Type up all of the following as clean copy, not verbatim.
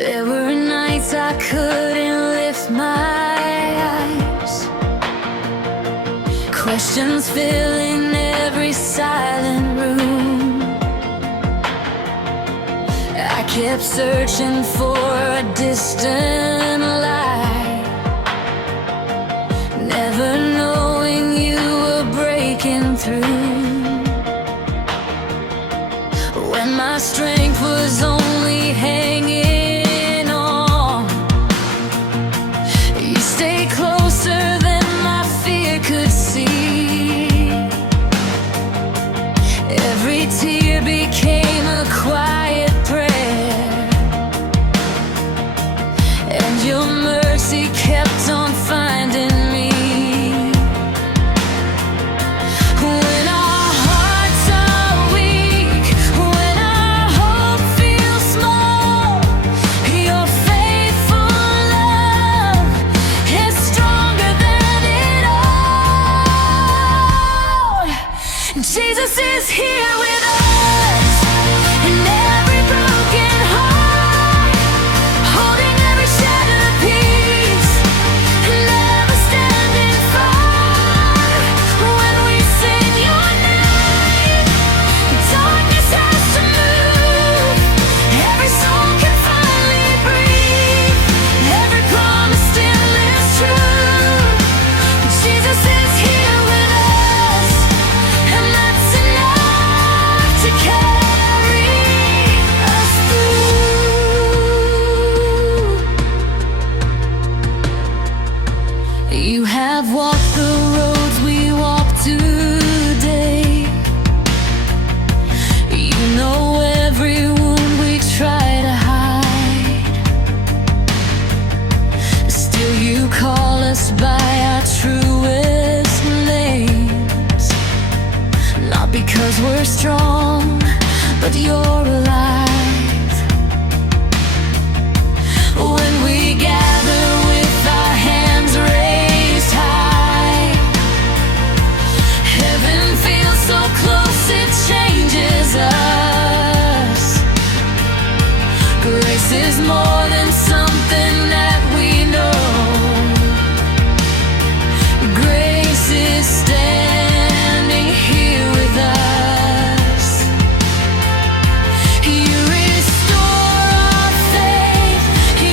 There were nights I couldn't lift my eyes, questions filling every silent room. I kept searching for a distant light, never knowing you were breaking through. When my strength was only hanging on, you stayed closer than my fear could see. Every tear became a quiet prayer, and your mercy kept on finding me. When our hearts are weak, when our hope feels small, your faithful love is stronger than it all. Jesus is here with us in every broken heart, holding every shattered piece, never standing far. When we sing your name, darkness has to move. Every soul can finally breathe. Every promise still is true. Jesus is here with us, and that's enough to carry us through. You have walked the roads we walk today. You know every wound we try to hide. Still you call us by our truest names, not because we're strong, but you're alive. When we gather with our hands raised high, heaven feels so close it changes us. Grace is more than something that we know. Grace is standing here with us. You restore our faith,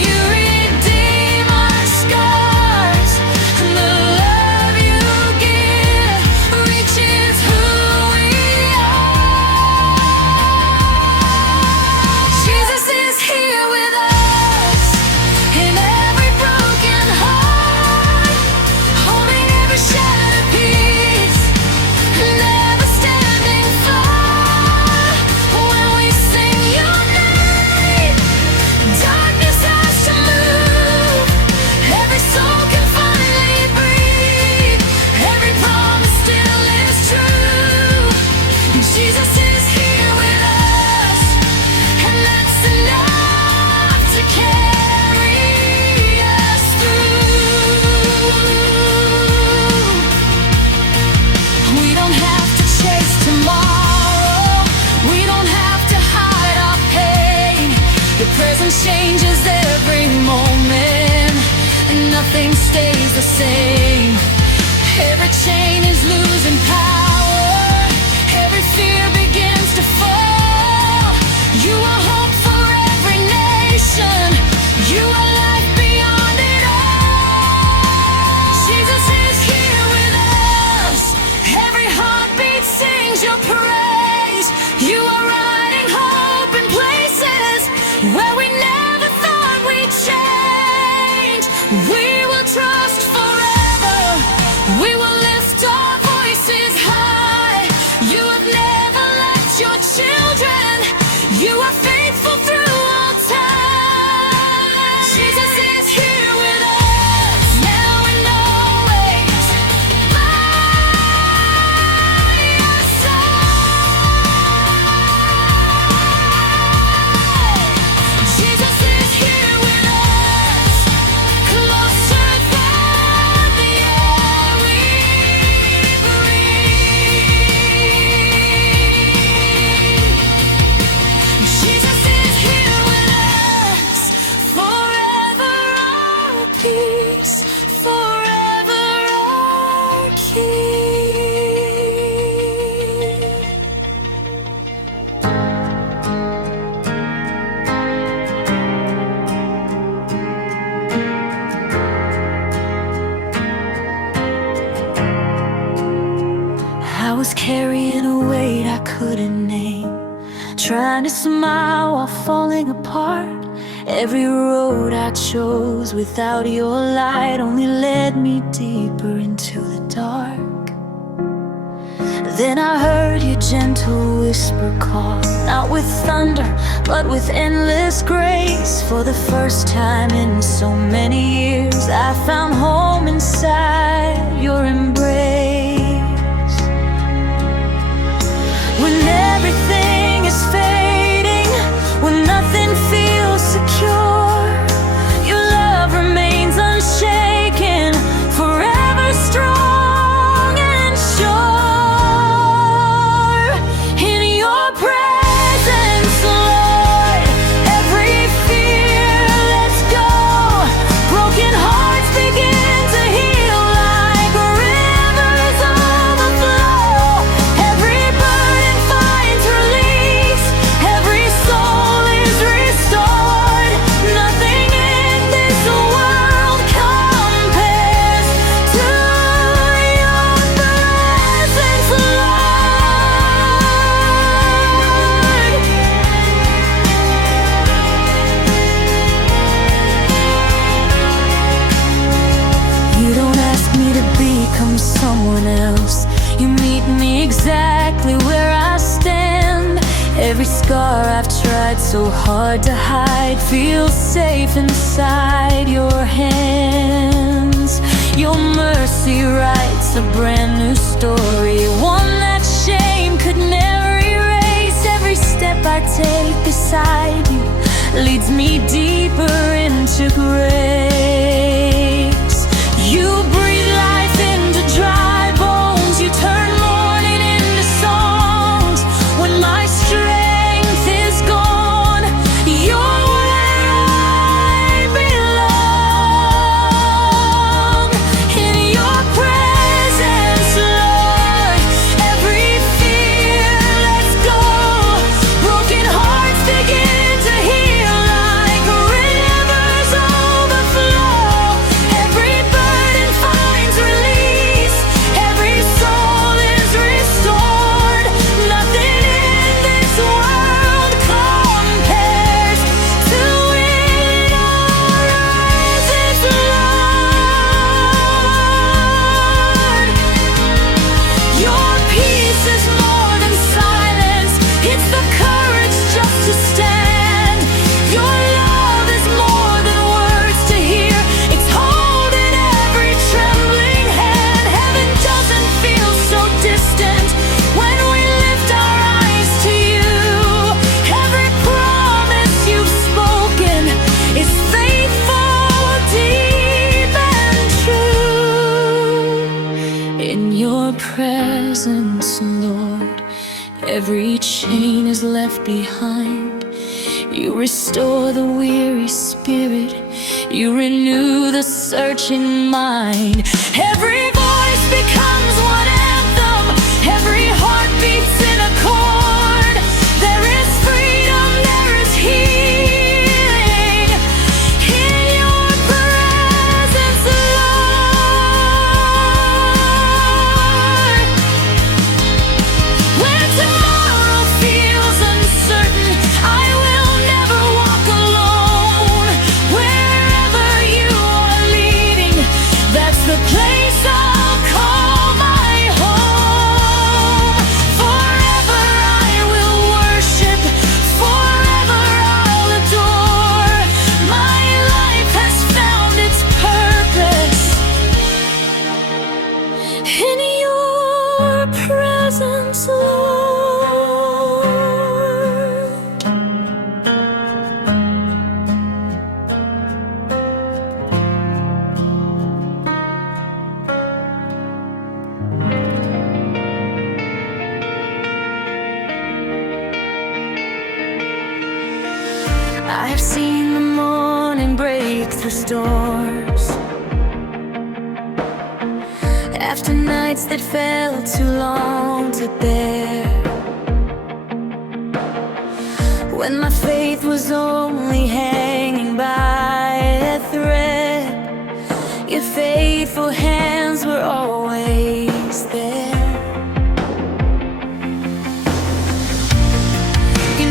you redeem our scars. The love you give reaches who we are. Jesus is here with us in every broken heart, holding every shattered piece, never standing far. When we sing your name, darkness has to move. Every soul can finally breathe. Every promise still is true. Jesus is here with us, and that's enough to carry us through. We don't have to chase tomorrow, we don't have to hide our pain. Your presence changes every moment, and nothing stays the same. Every chain is losing power, every fear begins to fall. You are hope for every nation, you are life beyond it all. Jesus is here with us, every heartbeat sings your praise. You are writing hope in places where we never thought we'd change. We will trust forever, we will trying to smile while falling apart. Every road I chose without your light only led me deeper into the dark. Then I heard your gentle whisper call, not with thunder, but with endless grace. For the first time in so many years, I found home inside your embrace. When everything is fading, when nothing feels secure, your love remains unshaken, forever strong and sure. In your presence, Lord, every fear lets go. Broken hearts begin to heal like rivers overflow. Every burden finds release, every soul is restored. Nothing in this world compares to your presence, Lord. You don't ask me to become someone else. You meet me exactly where I stand. Every scar I've tried so hard to hide feels safe inside your hands. Your mercy writes a brand new story, one that shame could never erase. Every step I take beside you leads me deeper into grace. You breathe life into dry bones, you turn mourning into songs. When my strength is gone, you're where I belong. In your presence, Lord, every fear lets go. Broken hearts begin to heal like rivers overflow. Every burden finds release, every soul is restored. Nothing in this world compares to in your presence, Lord. Your peace is more than silence, it's the courage just to stand. Your love is more than words to hear, it's holding every trembling hand. Heaven doesn't feel so distant when we lift our eyes to you. Every promise you've spoken is faithful, deep and true. In your presence, Lord, every chain is left behind. You restore the weary spirit, you renew the searching mind. Every voice becomes one anthem, every heart beats in accord. There is freedom, there is healing in your presence, Lord. When tomorrow feels uncertain, I will never walk alone. Wherever you are leading, that's the place I'll call my home. Forever I will worship, forever I'll adore. My life has found its purpose in your presence, Lord. I have seen the morning break through storms, after nights that felt too long to bear. When my faith was only hanging by a thread, your faithful hands were always there. You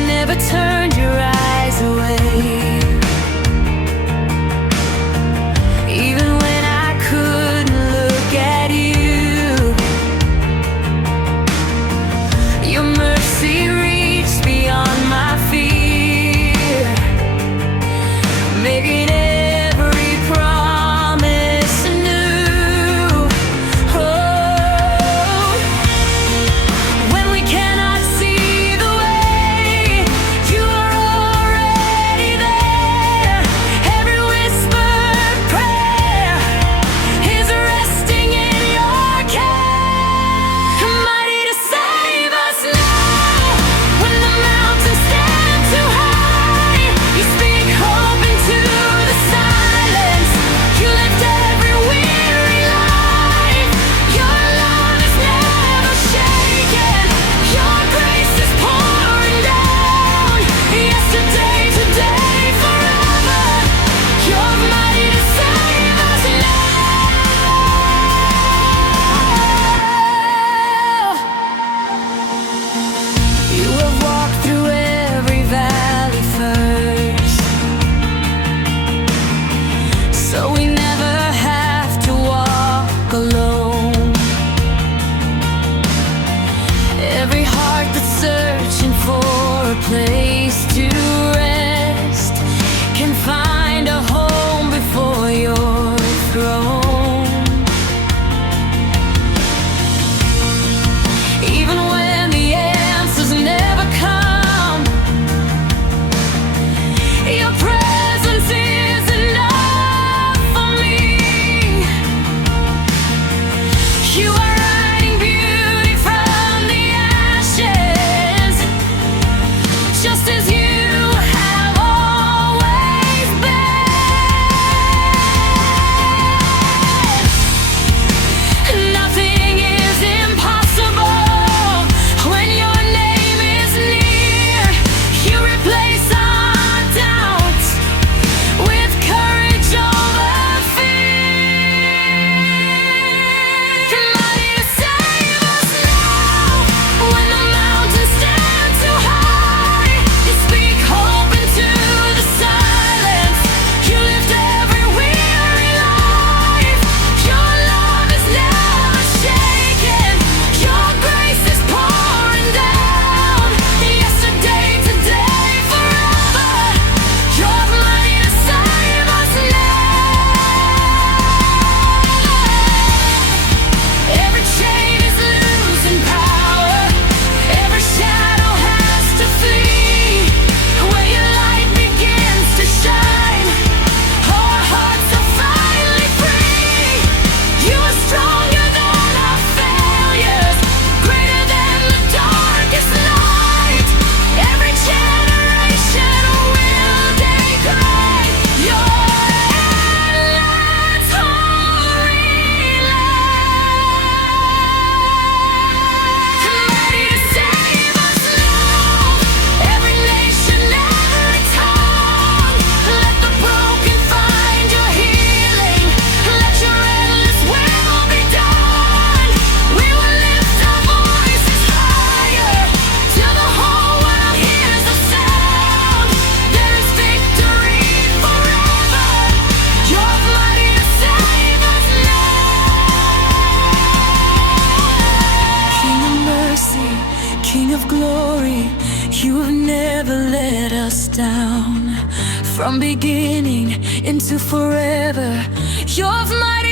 place to rest, can find a home before your throne. Even when the answers never come, your presence is enough for me. You are writing beauty from the ashes, just as you have always been. Nothing is impossible when your name is near. You replace our doubts with courage over fear. Mighty to save us now when the mountains stand too high. You speak hope into the silence. You lift every weary life. Your love is never shaken. Your grace is pouring down. Yesterday, today, forever. You're mighty to save us now. Every chain is losing power. Every shadow has to flee. Where your light begins to shine, our hearts are finally free. You are stronger than our failures, greater than the darkest night. Every generation will declare your endless holy light. Mighty to save us now. Every nation, every tongue. Let the broken find your healing. Let your endless will be done. We will lift our voices higher till the whole world hears the sound. There is victory forever. You're mighty to save us now. King of mercy, King of glory, you have never let us down. From beginning into forever, you're mighty